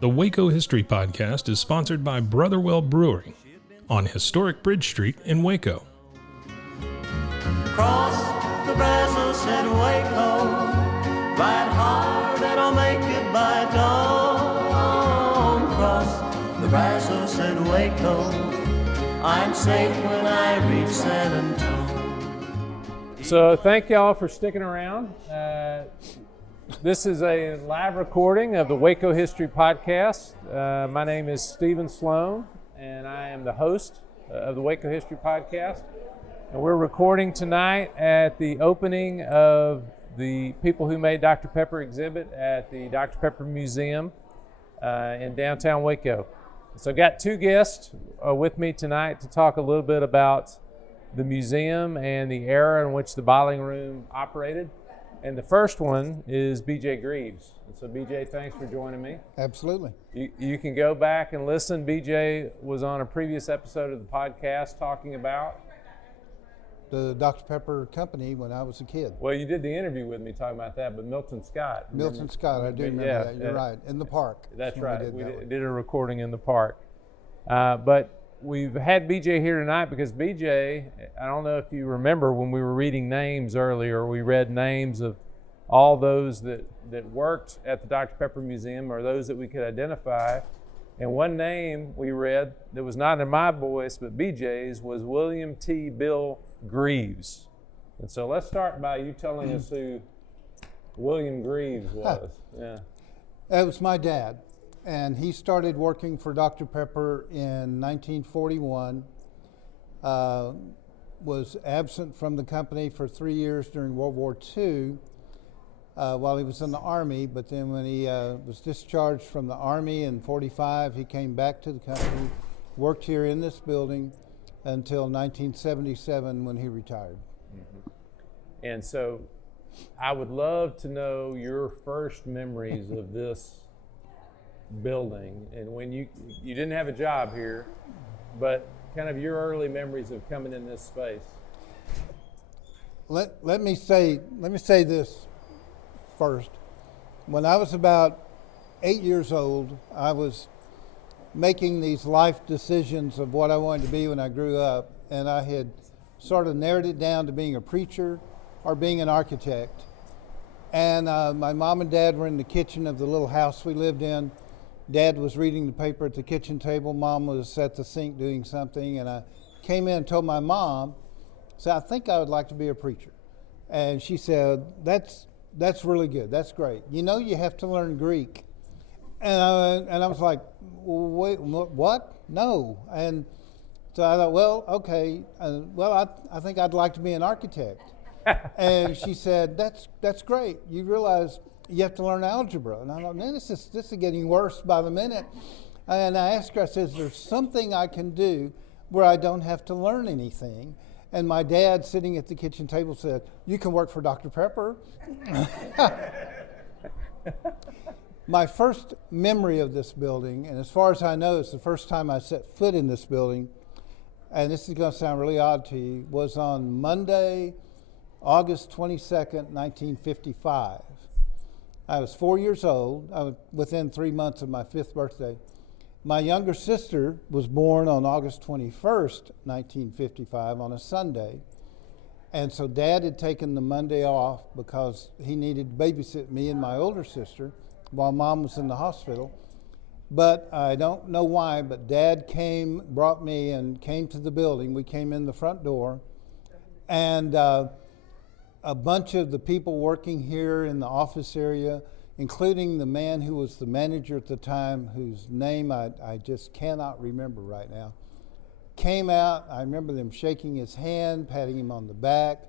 The Waco History Podcast is sponsored by Brotherwell Brewery on historic Bridge Street in Waco. Cross the Brazos at Waco, ride hard and I'll make it by dawn. Cross the Brazos at Waco, I'm safe when I reach San Antonio. So thank y'all for sticking around. This is a live recording of the Waco History Podcast. My name is Stephen Sloan, and I am the host of the Waco History Podcast. And we're recording tonight at the opening of the People Who Made Dr. Pepper exhibit at the Dr. Pepper Museum in downtown Waco. So I've got two guests with me tonight to talk a little bit about the museum and the era in which the bottling room operated. And the first one is Bj Greaves. And so Bj, thanks for joining me. Absolutely. You can go back and listen. Bj was on a previous episode of the podcast talking about the Dr. Pepper company when I was a kid. Well, you did the interview with me talking about that, but Milton Scott. Milton Scott, I do remember that. You're right, in the park. That's right. We did a recording in the park. But we've had Bj here tonight because Bj, I don't know if you remember when we were reading names earlier, we read names of all those that worked at the Dr. Pepper Museum or those that we could identify. And one name we read that was not in my voice but Bj's was William T. Bill Greaves. And so let's start by you telling us who William Greaves was. Yeah. That was my dad. And he started working for Dr. Pepper in 1941, was absent from the company for 3 years during World War II while he was in the Army, but then when he was discharged from the Army in 45, he came back to the company, worked here in this building until 1977 when he retired. Mm-hmm. And so I would love to know your first memories of this building, and when you didn't have a job here, but kind of your early memories of coming in this space. Let me say this first. When I was about 8 years old, I was making these life decisions of what I wanted to be when I grew up, and I had sort of narrowed it down to being a preacher or being an architect. And my mom and dad were in the kitchen of the little house we lived in. Dad was reading the paper at the kitchen table. Mom was at the sink doing something. And I came in and told my mom, I think I would like to be a preacher. And she said, that's really good. That's great. You know, you have to learn Greek. And I was like, wait, what? No. And so I thought, well, okay. I think I'd like to be an architect. And she said, that's great. You realize you have to learn algebra. And I thought, man, this is getting worse by the minute. And I asked her, I said, is there something I can do where I don't have to learn anything? And my dad, sitting at the kitchen table, said, you can work for Dr. Pepper. My first memory of this building, and as far as I know, it's the first time I set foot in this building, and this is going to sound really odd to you, was on Monday, August 22nd, 1955. I was 4 years old. I was within 3 months of my 5th birthday. My younger sister was born on August 21st, 1955, on a Sunday. And so Dad had taken the Monday off because he needed to babysit me and my older sister while Mom was in the hospital. But I don't know why, but Dad brought me and came to the building. We came in the front door, and a bunch of the people working here in the office area, including the man who was the manager at the time, whose name I just cannot remember right now, came out. I remember them shaking his hand, patting him on the back.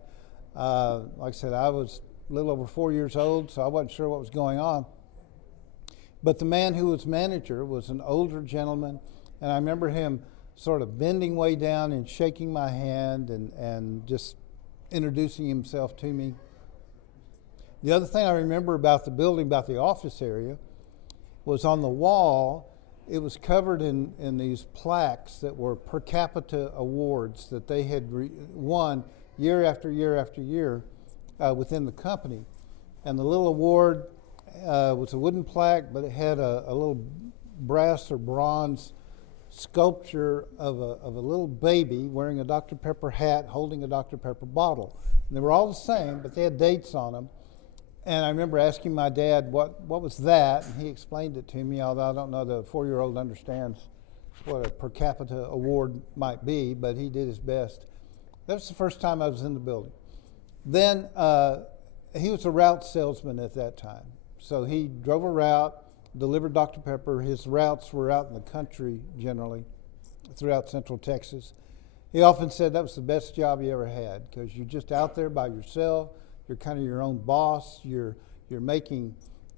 Like I said, I was a little over 4 years old, so I wasn't sure what was going on. But the man who was manager was an older gentleman, and I remember him sort of bending way down and shaking my hand and just introducing himself to me. The other thing I remember about the building, about the office area, was on the wall, it was covered in these plaques that were per capita awards that they had won year after year after year within the company. And the little award was a wooden plaque, but it had a little brass or bronze sculpture of a little baby wearing a Dr. Pepper hat, holding a Dr. Pepper bottle. And they were all the same, but they had dates on them. And I remember asking my dad, what was that? And he explained it to me, although I don't know the 4-year-old understands what a per capita award might be, but he did his best. That was the first time I was in the building. Then he was a route salesman at that time. So he drove a route, delivered Dr. Pepper. His routes were out in the country generally, throughout Central Texas. He often said that was the best job he ever had, because you're just out there by yourself. You're kind of your own boss. You're making,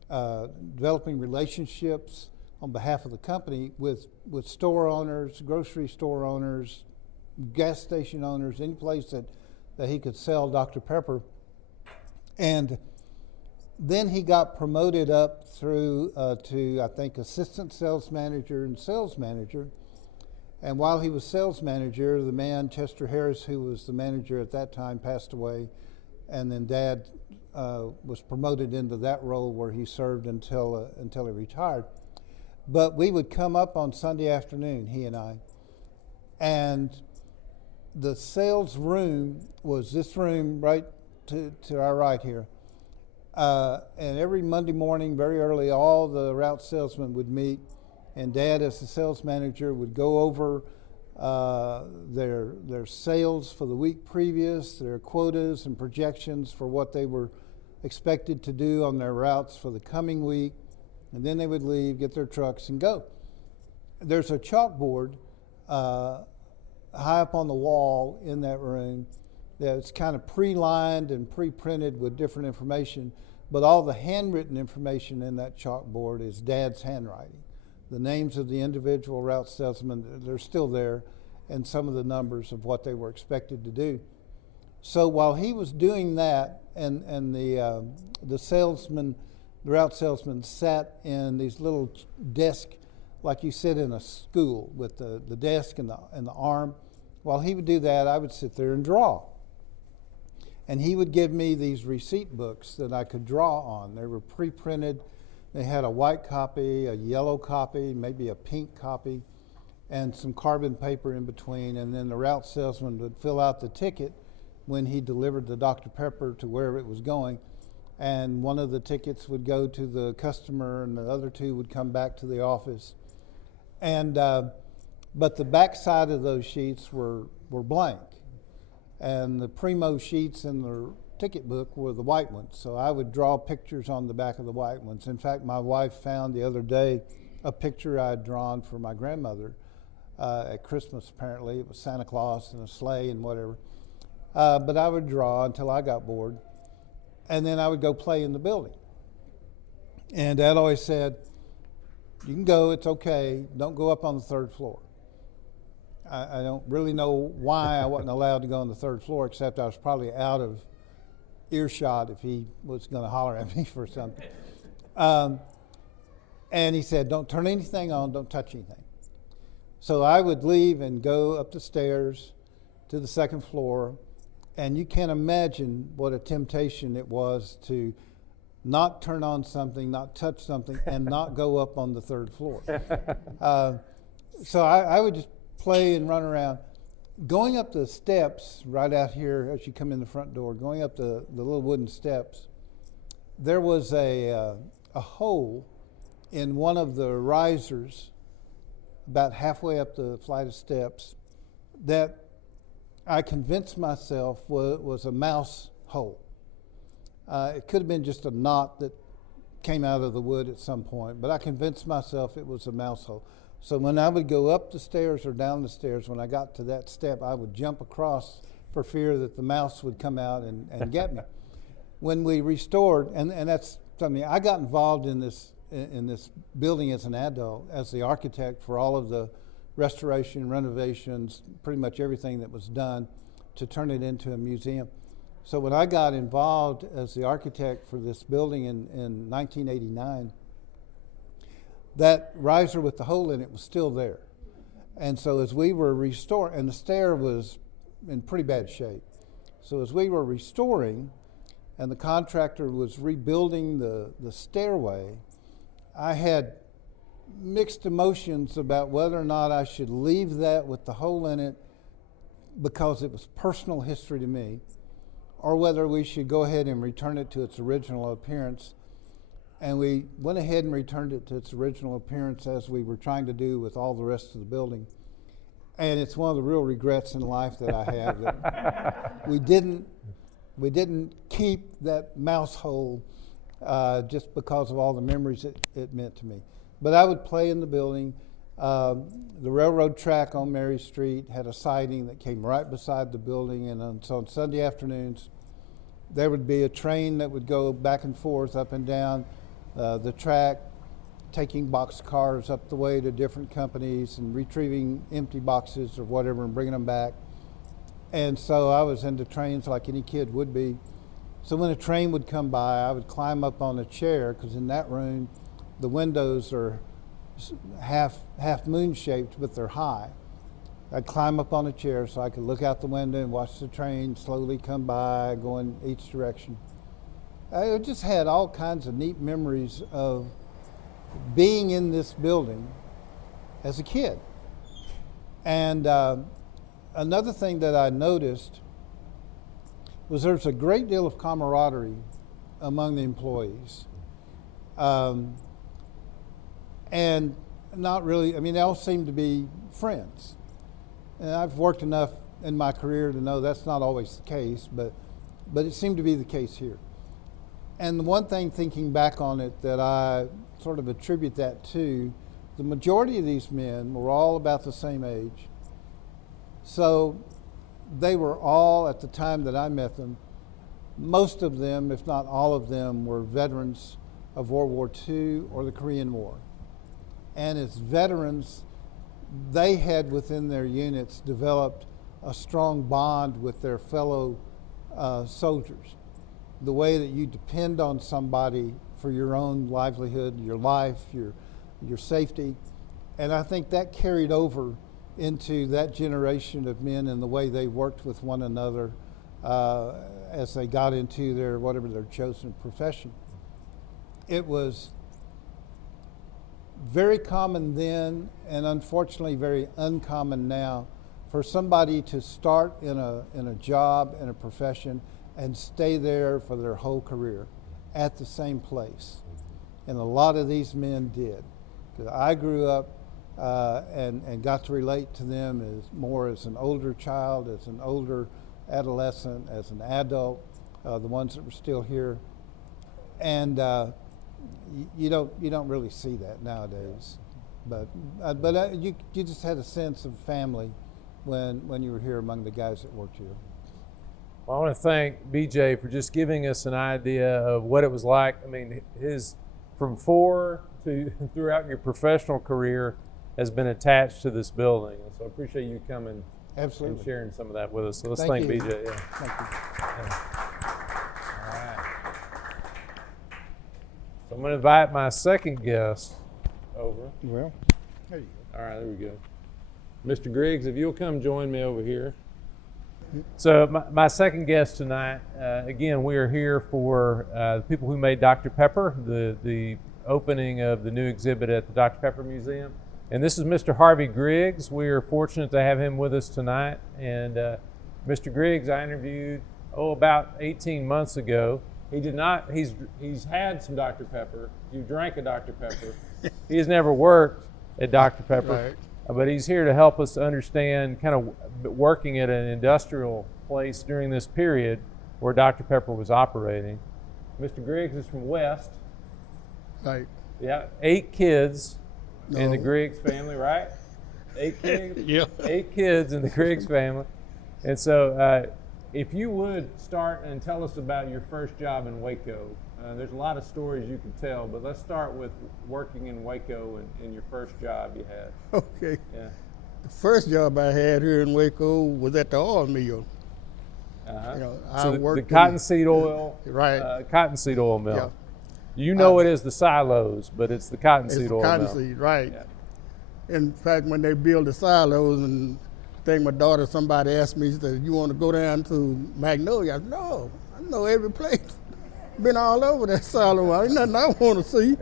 developing relationships on behalf of the company with store owners, grocery store owners, gas station owners, any place that he could sell Dr. Pepper. And then he got promoted up through to, I think, assistant sales manager and sales manager. And while he was sales manager, the man, Chester Harris, who was the manager at that time, passed away. And then Dad was promoted into that role where he served until he retired. But we would come up on Sunday afternoon, he and I, and the sales room was this room right to our right here. And every Monday morning, very early, all the route salesmen would meet, and Dad, as the sales manager, would go over their sales for the week previous, their quotas and projections for what they were expected to do on their routes for the coming week, and then they would leave, get their trucks, and go. There's a chalkboard high up on the wall in that room that's kind of pre-lined and pre-printed with different information, but all the handwritten information in that chalkboard is Dad's handwriting. The names of the individual route salesmen, they're still there, and some of the numbers of what they were expected to do. So while he was doing that, and the route salesman sat in these little desks, like you sit in a school with the desk and the arm. While he would do that, I would sit there and draw. And he would give me these receipt books that I could draw on. They were pre-printed. They had a white copy, a yellow copy, maybe a pink copy, and some carbon paper in between. And then the route salesman would fill out the ticket when he delivered the Dr. Pepper to wherever it was going. And one of the tickets would go to the customer, and the other two would come back to the office. And but the back side of those sheets were blank, and the primo sheets in the ticket book were the white ones. So I would draw pictures on the back of the white ones. In fact, my wife found the other day a picture I had drawn for my grandmother at Christmas. Apparently, it was Santa Claus and a sleigh and whatever. But I would draw until I got bored, and then I would go play in the building. And Dad always said, "You can go, it's okay, don't go up on the third floor." I don't really know why I wasn't allowed to go on the third floor, except I was probably out of earshot if he was going to holler at me for something. And he said, "Don't turn anything on, don't touch anything." So I would leave and go up the stairs to the second floor, and you can't imagine what a temptation it was to not turn on something, not touch something, and not go up on the third floor. So I would just play and run around. Going up the steps right out here as you come in the front door, going up the little wooden steps, there was a hole in one of the risers about halfway up the flight of steps that I convinced myself was a mouse hole. It could have been just a knot that came out of the wood at some point, but I convinced myself it was a mouse hole. So when I would go up the stairs or down the stairs, when I got to that step, I would jump across for fear that the mouse would come out and get me. When we restored, and that's something, I got involved in this building as an adult, as the architect for all of the restoration, renovations, pretty much everything that was done to turn it into a museum. So when I got involved as the architect for this building in 1989, that riser with the hole in it was still there. And so as we were restoring, and the stair was in pretty bad shape. So as we were restoring, and the contractor was rebuilding the stairway, I had mixed emotions about whether or not I should leave that with the hole in it because it was personal history to me, or whether we should go ahead and return it to its original appearance. And we went ahead and returned it to its original appearance, as we were trying to do with all the rest of the building. And it's one of the real regrets in life that I have, that we didn't keep that mouse hole just because of all the memories it meant to me. But I would play in the building. The railroad track on Mary Street had a siding that came right beside the building, and so on Sunday afternoons, there would be a train that would go back and forth, up and down the track, taking box cars up the way to different companies and retrieving empty boxes or whatever and bringing them back. And so I was into trains like any kid would be. So when a train would come by, I would climb up on a chair, because in that room, the windows are half moon shaped, but they're high. I'd climb up on a chair so I could look out the window and watch the train slowly come by, going each direction. I just had all kinds of neat memories of being in this building as a kid. And another thing that I noticed was there's a great deal of camaraderie among the employees. And not really, I mean, they all seem to be friends. And I've worked enough in my career to know that's not always the case, but it seemed to be the case here. And the one thing, thinking back on it, that I sort of attribute that to, the majority of these men were all about the same age. So they were all, at the time that I met them, most of them, if not all of them, were veterans of World War II or the Korean War. And as veterans, they had within their units developed a strong bond with their fellow soldiers. The way that you depend on somebody for your own livelihood, your life, your safety. And I think that carried over into that generation of men and the way they worked with one another as they got into their chosen profession. It was very common then, and unfortunately very uncommon now, for somebody to start in a job, in a profession, and stay there for their whole career at the same place. And a lot of these men did. 'Cause I grew up and got to relate to them as an older child, as an older adolescent, as an adult, the ones that were still here. And you don't really see that nowadays. But you just had a sense of family when you were here among the guys that worked here. Well, I want to thank BJ for just giving us an idea of what it was like. I mean, his from 4 to throughout your professional career has been attached to this building. And so I appreciate you coming Absolutely. and sharing some of that with us. So let's Thank thank you. BJ. Yeah. Thank you. All right. So I'm going to invite my second guest over. Well, there you go. All right, there we go. Mr. Griggs, if you'll come join me over here. So my second guest tonight, again, we are here for the people who made Dr. Pepper, the opening of the new exhibit at the Dr. Pepper Museum. And this is Mr. Harvey Griggs. We are fortunate to have him with us tonight. And Mr. Griggs, I interviewed, about 18 months ago. He did not, he's had some Dr. Pepper. You drank a Dr. Pepper. He has never worked at Dr. Pepper. Right. But he's here to help us understand kind of working at an industrial place during this period where Dr. Pepper was operating. Mr. Griggs is from West. Right. Yeah, 8 kids in the No. Griggs family, right? 8 kids? Yeah. 8 kids in the Griggs family. And so if you would start and tell us about your first job in Waco. There's a lot of stories you could tell, but let's start with working in Waco and your first job you had. Okay. Yeah. The first job I had here in Waco was at the oil mill. Uh-huh. You know, So I the worked cottonseed oil, Right. Cottonseed oil mill. Yeah. You know it is the silos, but it's the cottonseed It's oil mill. cottonseed, right. Yeah. In fact, when they build the silos, and I think my daughter, somebody asked me, she said, "You want to go down to Magnolia?" I said, "No, I know every place. Been all over that silo. Ain't nothing I want to see."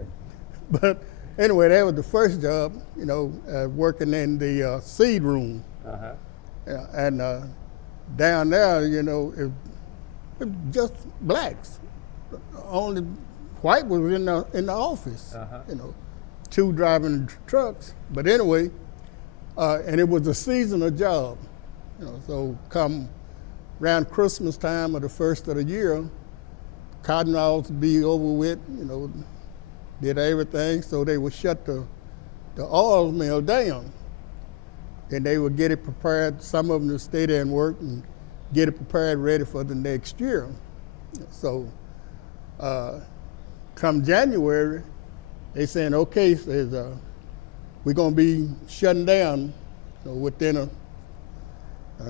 But Anyway, that was the first job, working in the seed room. Uh-huh. And down there, it was just blacks. Only white was in the office. Uh-huh. 2 driving trucks. But anyway, and it was a seasonal job. So come around Christmas time or the first of the year, cotton alls would be over with, did everything, so they would shut the oil mill down. Then they would get it prepared, some of them would stay there and work and get it prepared ready for the next year. So come January, they saying, okay, we're gonna be shutting down within a,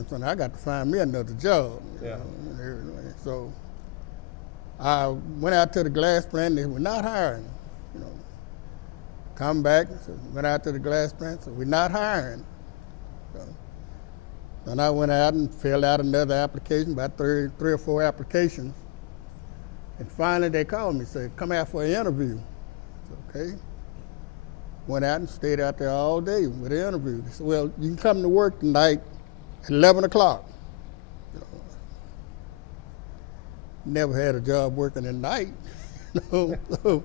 so I got to find me another job. Yeah. So I went out to the glass plant, they were not hiring. Come back, so went out to the glass plant, so we're not hiring. And I went out and filled out another application, about 3 or 4 applications. And finally they called me, said, come out for an interview. I said, okay. Went out and stayed out there all day with the interview. They said, well, you can come to work tonight at 11 o'clock. Never had a job working at night. So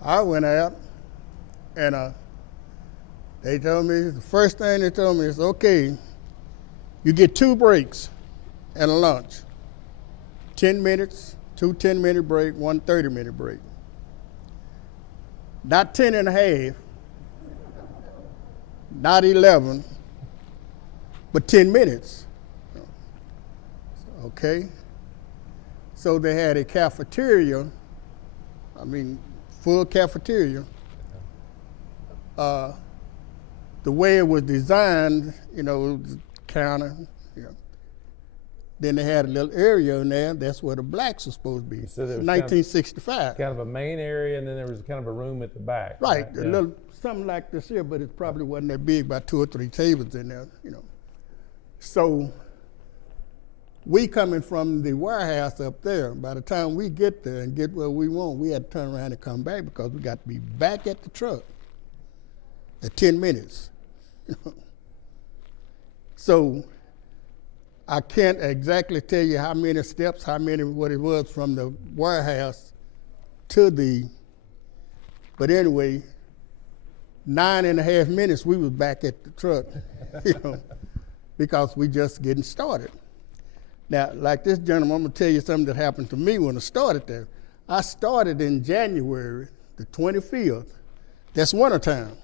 I went out and they told me, the first thing they told me is, okay, you get 2 breaks and a lunch. 10 minutes, 2 10-minute break, 1 30-minute break. Not 10 and a half, not 11, but 10 minutes. Okay? So they had a cafeteria, full cafeteria. The way it was designed, counter. Then they had a little area in there. That's where the blacks were supposed to be. So there was 1965. Kind of a main area, and then there was kind of a room at the back. Right, Yeah. a little something like this here, but it probably wasn't that big. About 2 or 3 tables in there. So we coming from the warehouse up there. By the time we get there and get where we want, we had to turn around and come back because we got to be back at the truck at 10 minutes. So I can't exactly tell you how many steps, what it was from the warehouse to but anyway, 9.5 minutes we was back at the truck, because we just getting started. Now, like this gentleman, I'm gonna tell you something that happened to me when I started there. I started in January the 25th. That's wintertime.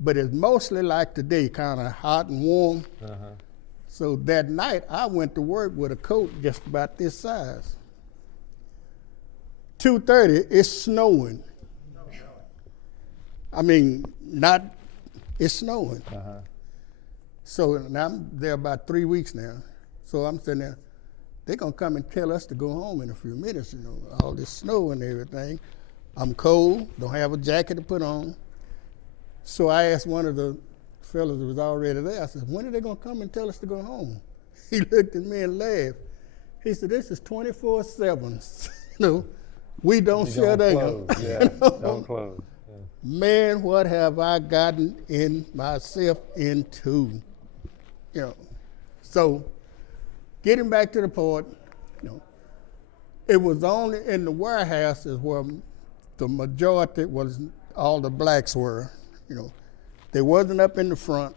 But it's mostly like today, kind of hot and warm. Uh-huh. So that night, I went to work with a coat just about this size. 2:30, it's snowing. It's snowing. Uh-huh. So now I'm there about 3 weeks now. So I'm sitting there, they're gonna come and tell us to go home in a few minutes, all this snow and everything. I'm cold, don't have a jacket to put on. So I asked one of the fellas that was already there, I said, when are they gonna come and tell us to go home? He looked at me and laughed. He said, this is 24/7. We don't shut down. Yeah, don't close. Yeah. Man, what have I gotten myself into? So getting back to the point, it was only in the warehouses where the majority was all the blacks were. They wasn't up in the front.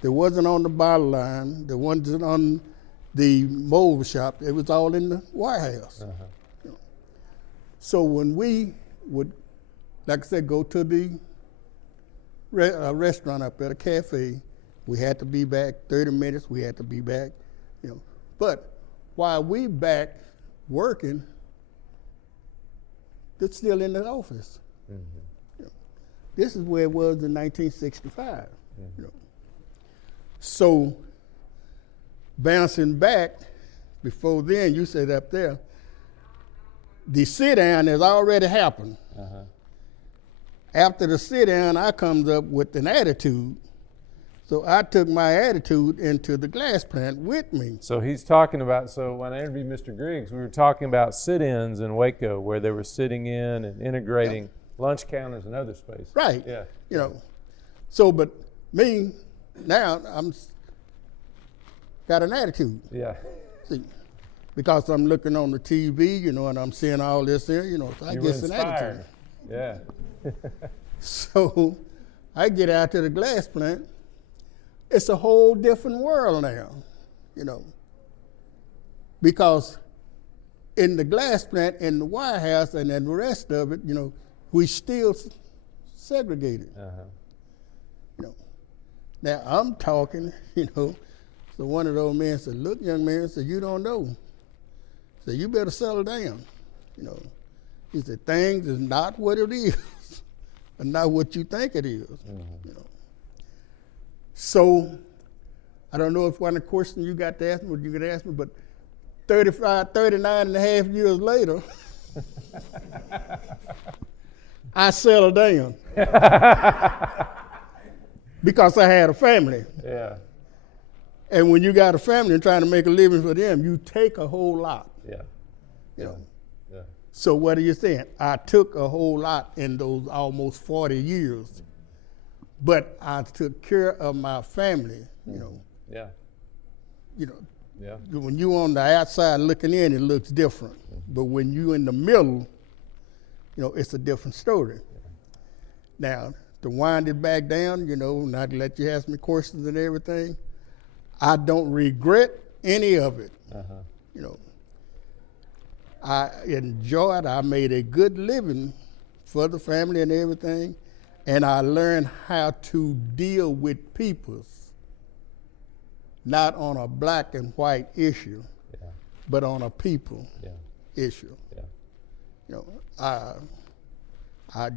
They wasn't on the bottle line. They wasn't on the mold shop. It was all in the warehouse. Uh-huh. So when we would, like I said, go to the restaurant up at a cafe, we had to be back 30 minutes. We had to be back, But while we back working, they're still in the office. Mm-hmm. This is where it was in 1965. So bouncing back, before then, you said up there, the sit-down has already happened. Uh-huh. After the sit-down, I comes up with an attitude. So I took my attitude into the glass plant with me. So he's talking about, when I interviewed Mr. Griggs, we were talking about sit-ins in Waco where they were sitting in and integrating Lunch counters and other space. Right. Yeah. You know, so, but me, now I'm got an attitude. Yeah. See, because I'm looking on the TV, you know, and I'm seeing all this there, you know, so I You get were an inspired. attitude. Yeah. So I get out to the glass plant. It's a whole different world now, you know, because in the glass plant, in the wire house, and then the rest of it, you know, we still segregated. Uh-huh. You know, now I'm talking, you know. So one of those men said, "Look, young man," said, "you don't know. So you better settle down." You know, he said, "Things is not what it is, and not what you think it is." You know. So I don't know if one of the questions you got to ask me, what you could ask me, but 39 and a half years later, I settled down because I had a family. Yeah. And when you got a family and trying to make a living for them, you take a whole lot. Yeah. You know. Yeah. So what are you saying? I took a whole lot in those almost 40 years, but I took care of my family. You know. Yeah. You know. Yeah. When you on the outside looking in, it looks different. But when you in the middle, you know, it's a different story. Now, to wind it back down, you know, not to let you ask me questions and everything, I don't regret any of it. Uh-huh. You know, I enjoyed, I made a good living for the family and everything, and I learned how to deal with people, not on a black and white issue, but on a people issue. Yeah. You know,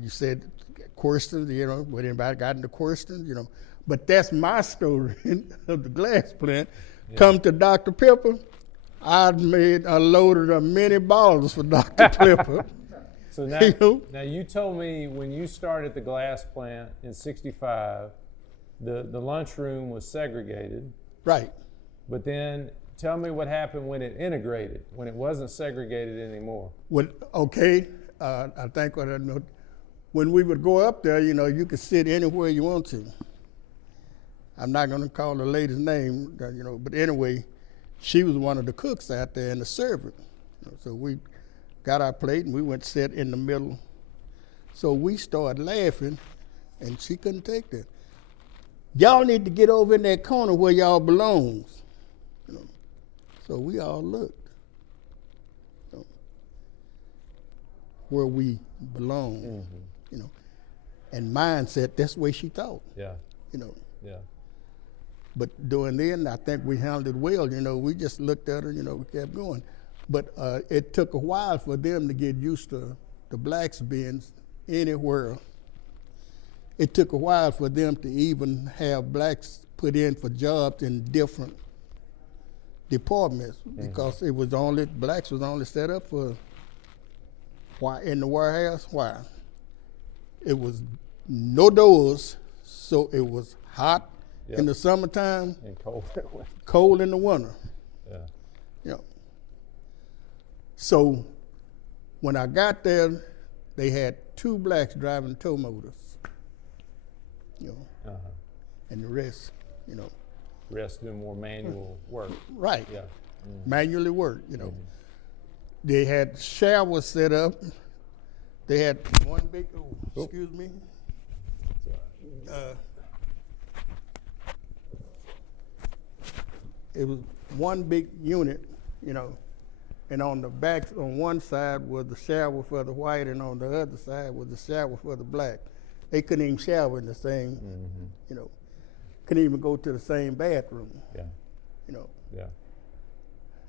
you said questions, you know, when anybody got into questions, you know, but that's my story of the glass plant. Yeah. Come to Dr. Pepper, I loaded up many bottles for Dr. Pepper. So now, now you told me when you started the glass plant in '65, the lunchroom was segregated. Right. But then tell me what happened when it integrated, when it wasn't segregated anymore. Well, okay, I think what I know, when we would go up there, you know, you could sit anywhere you want to. I'm not going to call the lady's name, you know, but anyway, she was one of the cooks out there and the servant. You know, so we got our plate and we went sit in the middle. So we started laughing, and she couldn't take that. Y'all need to get over in that corner where y'all belongs. You know. So we all looked, you know, where we belong, you know. And mindset, that's the way she thought. Yeah. You know. Yeah. But during then, I think we handled it well. You know, we just looked at her, you know, we kept going. But it took a while for them to get used to the blacks being anywhere. It took a while for them to even have blacks put in for jobs in different departments because it was only, blacks was only set up for, why, in the warehouse, why? It was no doors, so it was hot in the summertime and cold. cold in the winter. Yeah. You know. So when I got there, they had 2 blacks driving tow motors. You know, and the rest, you know. The rest doing more manual work. Right. Yeah. Manually work, you know. They had showers set up. They had one big, excuse me. It was one big unit, you know, and on the back, on one side was the shower for the white, and on the other side was the shower for the black. They couldn't even shower in the same, you know, couldn't even go to the same bathroom. Yeah. You know. Yeah.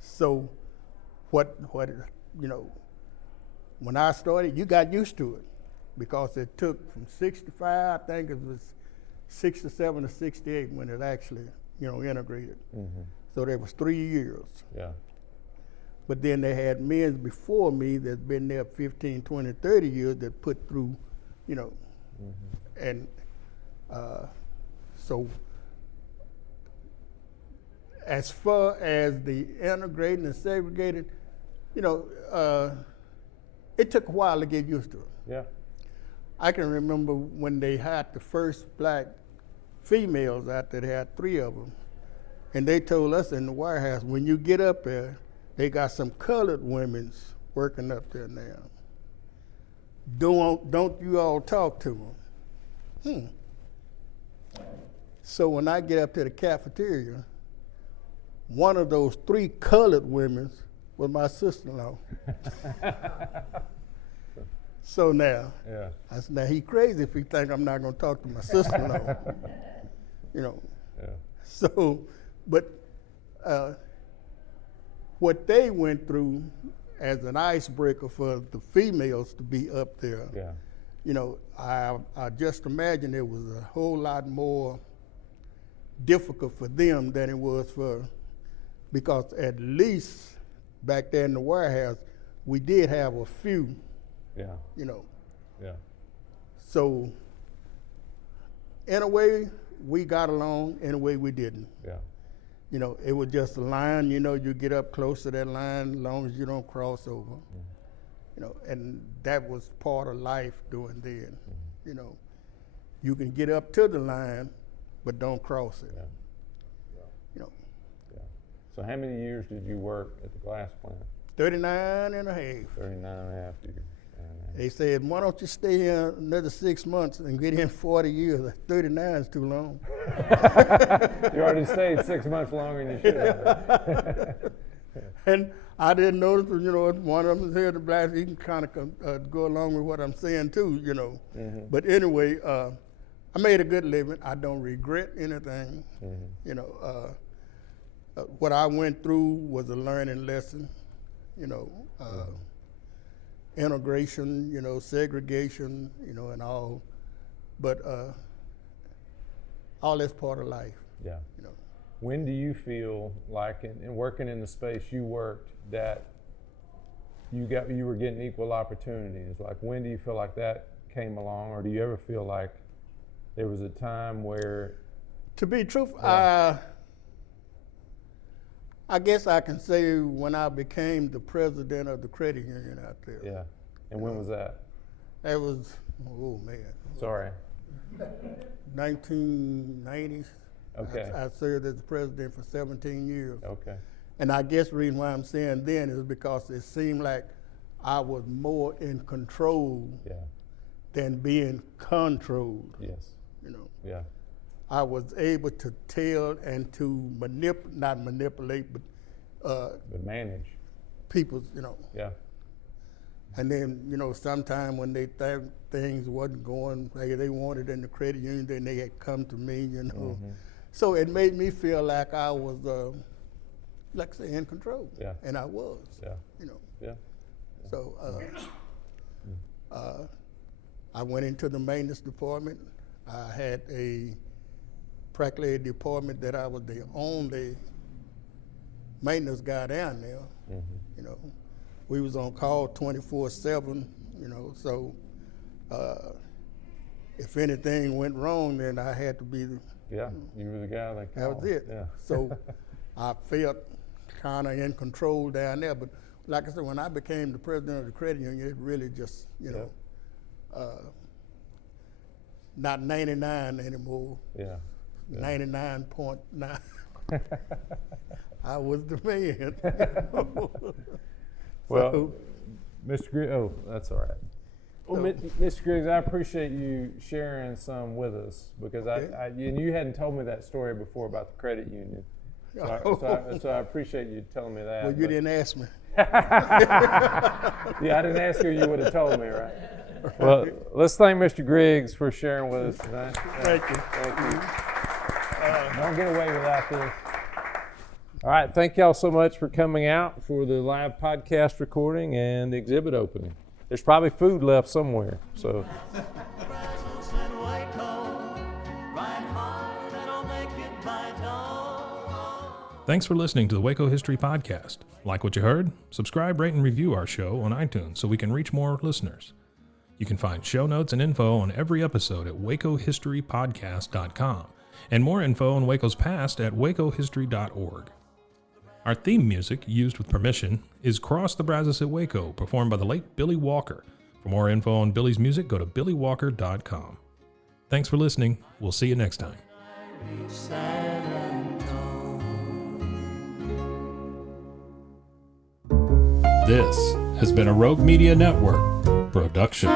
So what, you know, when I started, you got used to it because it took from 65, I think it was 67 to 68 when it actually, you know, integrated. So there was 3 years. Yeah. But then they had men before me that's been there 15, 20, 30 years that put through, you know, and so as far as the integrated and segregated, you know, it took a while to get used to it. Yeah. I can remember when they had the first black females out there. They had 3 of them. And they told us in the warehouse, when you get up there, they got some colored women's working up there now. Don't you all talk to them. So when I get up to the cafeteria, one of those 3 colored women was my sister-in-law. So now, I said, now he crazy if he think I'm not gonna talk to my sister-in-law. You know. Yeah. So, but what they went through as an icebreaker for the females to be up there, you know, I just imagine it was a whole lot more difficult for them than it was for, because at least back there in the warehouse, we did have a few, you know. Yeah. So in a way, we got along, in a way we didn't. Yeah. You know, it was just a line, you know, you get up close to that line as long as you don't cross over. You know, and that was part of life doing then. You know, you can get up to the line, but don't cross it. You know. So how many years did you work at the glass plant? 39 and a half. 39 and a half years. They said, why don't you stay here another 6 months and get in 40 years? 39 is too long. You already stayed 6 months longer than you should have. And I didn't notice, you know, one of them is here, the black, he can kind of go along with what I'm saying too, you know. But anyway, I made a good living. I don't regret anything. You know, what I went through was a learning lesson, you know. Integration, you know, segregation, you know, and all, but all that's part of life. Yeah. You know. When do you feel like, in working in the space you worked, that you were getting equal opportunities? Like, when do you feel like that came along, or do you ever feel like there was a time where? To be truthful, I guess I can say when I became the president of the credit union out there. Yeah. And when was that? That was, oh man. Sorry. 1990s. Okay. I served as the president for 17 years. Okay. And I guess the reason why I'm saying then is because it seemed like I was more in control than being controlled. Yes. You know. Yeah. I was able to tell and to not manipulate, but manage people's, you know. Yeah. And then, you know, sometime when they thought things wasn't going like they wanted in the credit union, then they had come to me, you know. So it made me feel like I was, like I say, in control. Yeah. And I was. Yeah. You know. Yeah. So I went into the maintenance department. I had practically a department that I was the only maintenance guy down there. You know, we was on call 24/7. You know, so if anything went wrong, then I had to be the. Yeah, you were the guy that called. That was it. Yeah. So I felt kind of in control down there. But like I said, when I became the president of the credit union, it really just, you know, not 99 anymore. Yeah. 99.9. I was the man. Well, Mr. Griggs, that's all right. Well, Mr. Griggs, I appreciate you sharing some with us, because and you hadn't told me that story before about the credit union. So I appreciate you telling me that. Well, you didn't ask me. Yeah, I didn't ask you. You would have told me, right? Well, let's thank Mr. Griggs for sharing with us tonight. Thank you. Thank you. Don't get away without this. All right, thank y'all so much for coming out for the live podcast recording and the exhibit opening. There's probably food left somewhere, so. Thanks for listening to the Waco History Podcast. Like what you heard? Subscribe, rate, and review our show on iTunes so we can reach more listeners. You can find show notes and info on every episode at wacohistorypodcast.com, and more info on Waco's past at wacohistory.org. Our theme music, used with permission, is Cross the Brazos at Waco, performed by the late Billy Walker, For more info on Billy's music, go to billywalker.com. Thanks for listening. We'll see you next time. This has been a Rogue Media Network production.